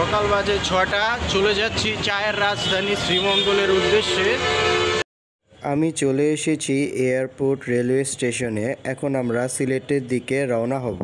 সকাল বাজে ৬টা, চলে যাচ্ছি চায়ের রাজধানী শ্রীমঙ্গলের উদ্দেশ্যে। আমি চলে এসেছি এয়ারপোর্ট রেলওয়ে স্টেশনে। এখন আমরা সিলেটের দিকে রওনা হব।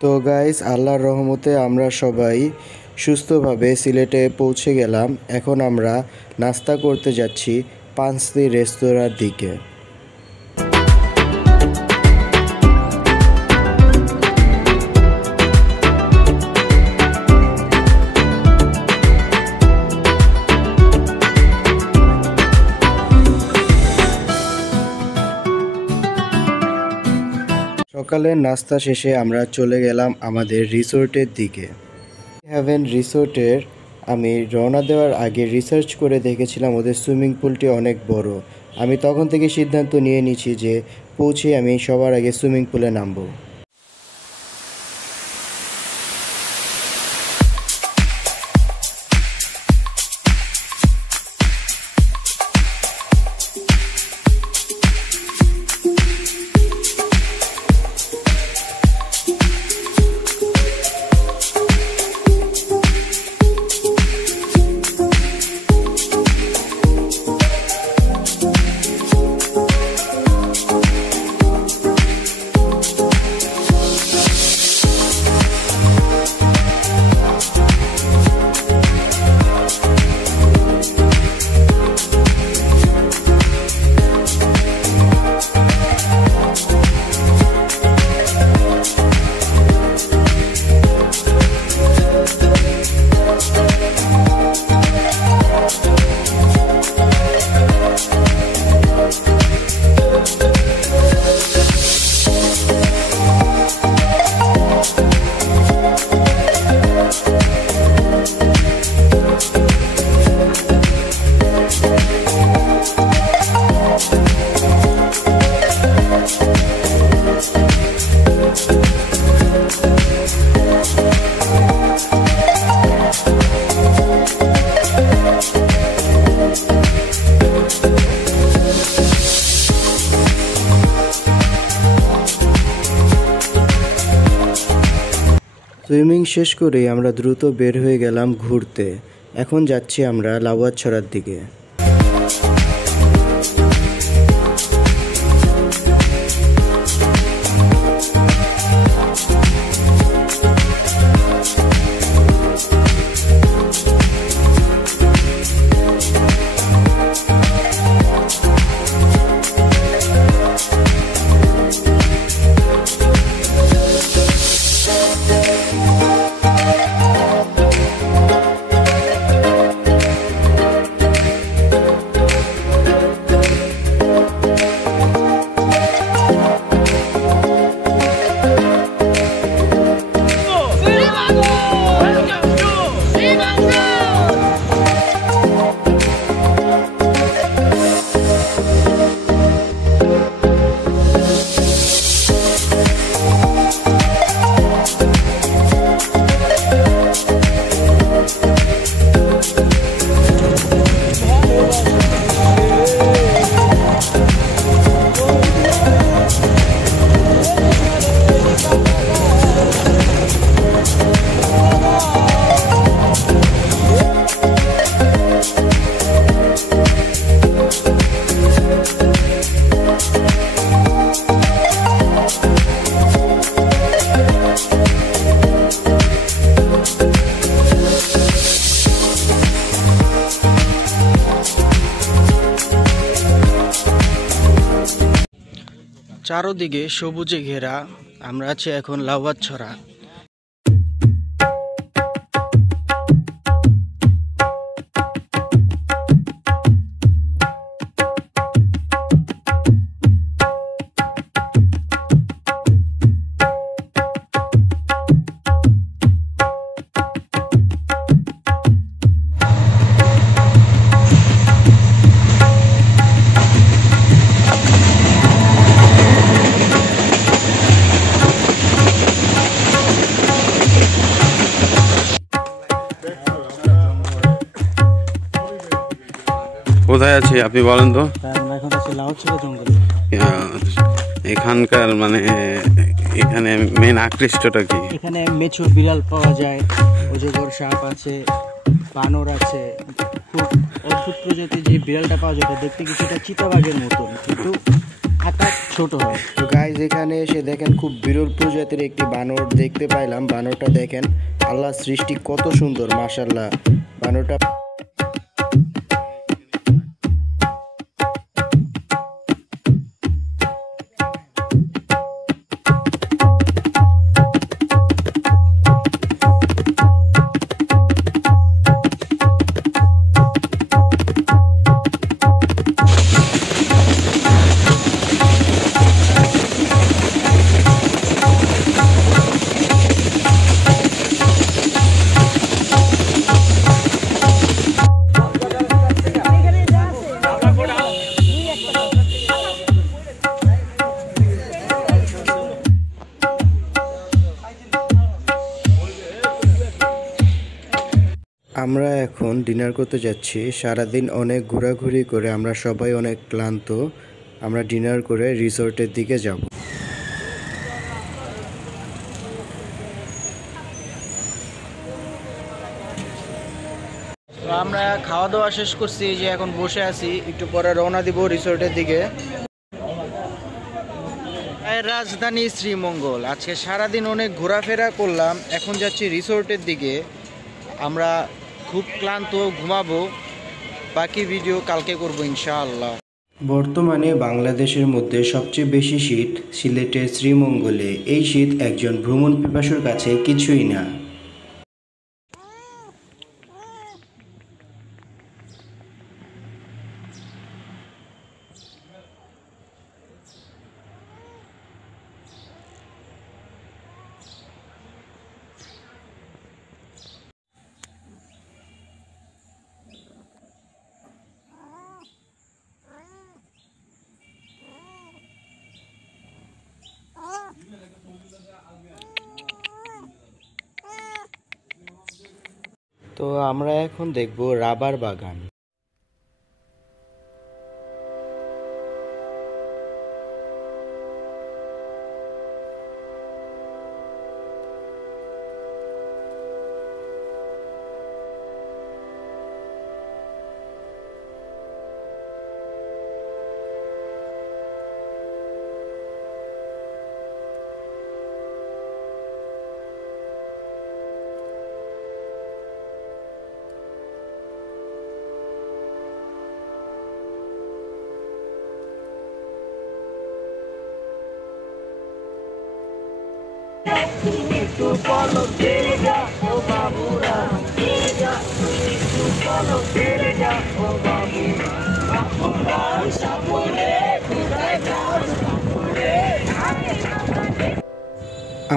তো গাইস, আল্লাহর রহমতে আমরা সবাই সুস্থভাবে সিলেটে পৌঁছে গেলাম। এখন আমরা নাস্তা করতে যাচ্ছি পাঁচদি রেস্তোরাঁর দিকে। সকালের নাস্তা শেষে আমরা চলে গেলাম আমাদের রিসোর্টের দিকে। হ্যাভেন রিসোর্টের আমি রওনা দেওয়ার আগে রিসার্চ করে দেখেছিলাম ওদের সুইমিং পুলটি অনেক বড়। আমি তখন থেকে সিদ্ধান্ত নিয়ে নিয়েছি যে পৌঁছে আমি সবার আগে সুইমিং পুলে নামবো। সুইমিং শেষ করে আমরা দ্রুত বের হয়ে গেলাম ঘুরতে। এখন যাচ্ছি আমরা লাউয়াছড়ার দিকে। চারদিকে সবুজে ঘেরা। আমরা আছি এখন লাউয়াছড়া। কোথায় আছি আপনি বলেন তো? আমরা এখন আছি লাউয়াছড়া জঙ্গলে। এখানকার মানে এখানে মেন আকৃষ্টটা কি? এখানে মেছুর বিড়াল পাওয়া যায়, অজগর সাপ আছে, বানর আছে। খুব অদ্ভুত প্রজাতির যে বিড়ালটা পাওয়া যায় এটা দেখতে কিছুটা চিতাবাঘের মতন, কিন্তু আকার ছোট হয়। তো গাইজ এখানে এসে দেখেন খুব বিরল প্রজাতির একটি বানর দেখতে পাইলাম। বানরটা দেখেন, আল্লাহ সৃষ্টি কত সুন্দর, মাশাআল্লাহ। বানরটা আমরা এখন ডিনার করতে যাচ্ছি। সারাদিন অনেক ঘোরাঘুরি করে আমরা সবাই অনেক ক্লান্ত। আমরা ডিনার করে রিসোর্টের দিকে যাব। তো আমরা খাওয়া দাওয়া শেষ করছি, যে এখন বসে আছি, একটু পরে রওনা দিব রিসোর্টের দিকে। রাজধানী শ্রীমঙ্গল। আজকে সারাদিন অনেক ঘোরাফেরা করলাম, এখন যাচ্ছি রিসোর্টের দিকে। আমরা খুব ক্লান্ত, ঘুমাবো। বাকি ভিডিও কালকে করবো ইনশাআল্লাহ। বর্তমানে বাংলাদেশের মধ্যে সবচেয়ে বেশি শীত সিলেটের শ্রীমঙ্গলে। এই শীত একজন ভ্রমণ পিপাসুর কাছে কিছুই না। তো আমরা এখন দেখব রাবার বাগান।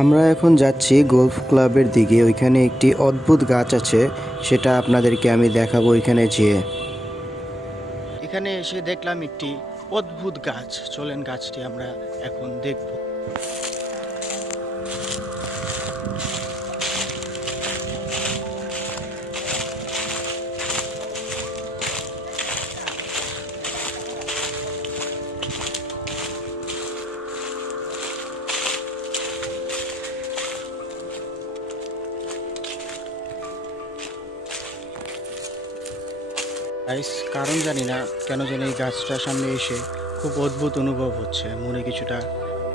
আমরা এখন যাচ্ছি গলফ ক্লাবের দিকে। ওইখানে একটি অদ্ভুত গাছ আছে, সেটা আপনাদেরকে আমি দেখাবো ওইখানে যেয়ে। এখানে এসে দেখলাম একটি অদ্ভুত গাছ। চলেন গাছটি আমরা এখন দেখব। কারণ জানি না, কেন জানি এই গাছটার সামনে এসে খুব অদ্ভুত অনুভব হচ্ছে, মনে কিছুটা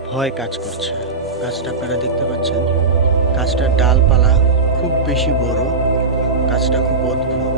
ভয় কাজ করছে। গাছটা আপনারা দেখতে পাচ্ছেন, গাছটার ডালপালা খুব বেশি বড়, গাছটা খুব অদ্ভুত।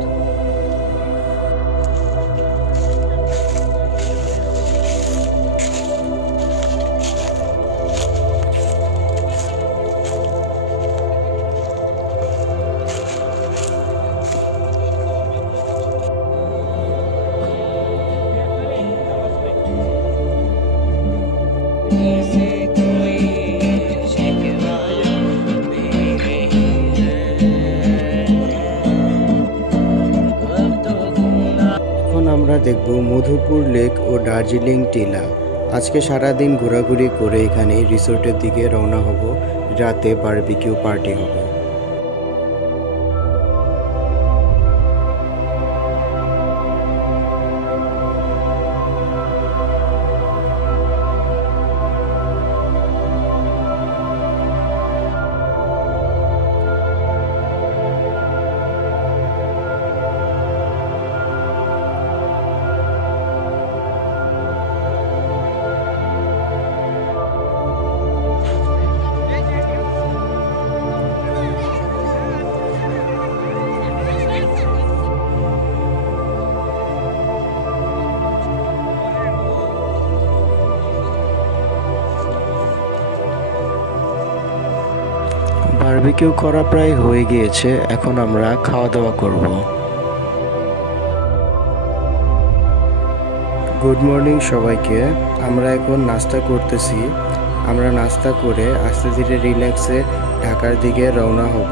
দেখব মধুপুর লেক ও দার্জিলিং টিলা। আজকে সারাদিন ঘোরাঘুরি করে এখানে রিসোর্টের দিকে রওনা হব। রাতে বারবিকিউ পার্টি হবে। বারবিকিউ করা প্রায় হয়ে গিয়েছে, এখন আমরা খাওয়া দাওয়া করব। গুড মর্নিং সবাইকে। আমরা এখন নাস্তা করতেছি। আমরা নাস্তা করে আস্তে ধীরে রিল্যাক্সে ঢাকার দিকে রওনা হব।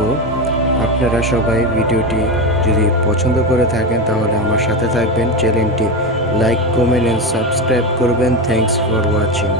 আপনারা সবাই ভিডিওটি যদি পছন্দ করে থাকেন তাহলে আমার সাথে থাকবেন। চ্যানেলটি লাইক, কমেন্ট এন্ড সাবস্ক্রাইব করবেন। Thanks for watching.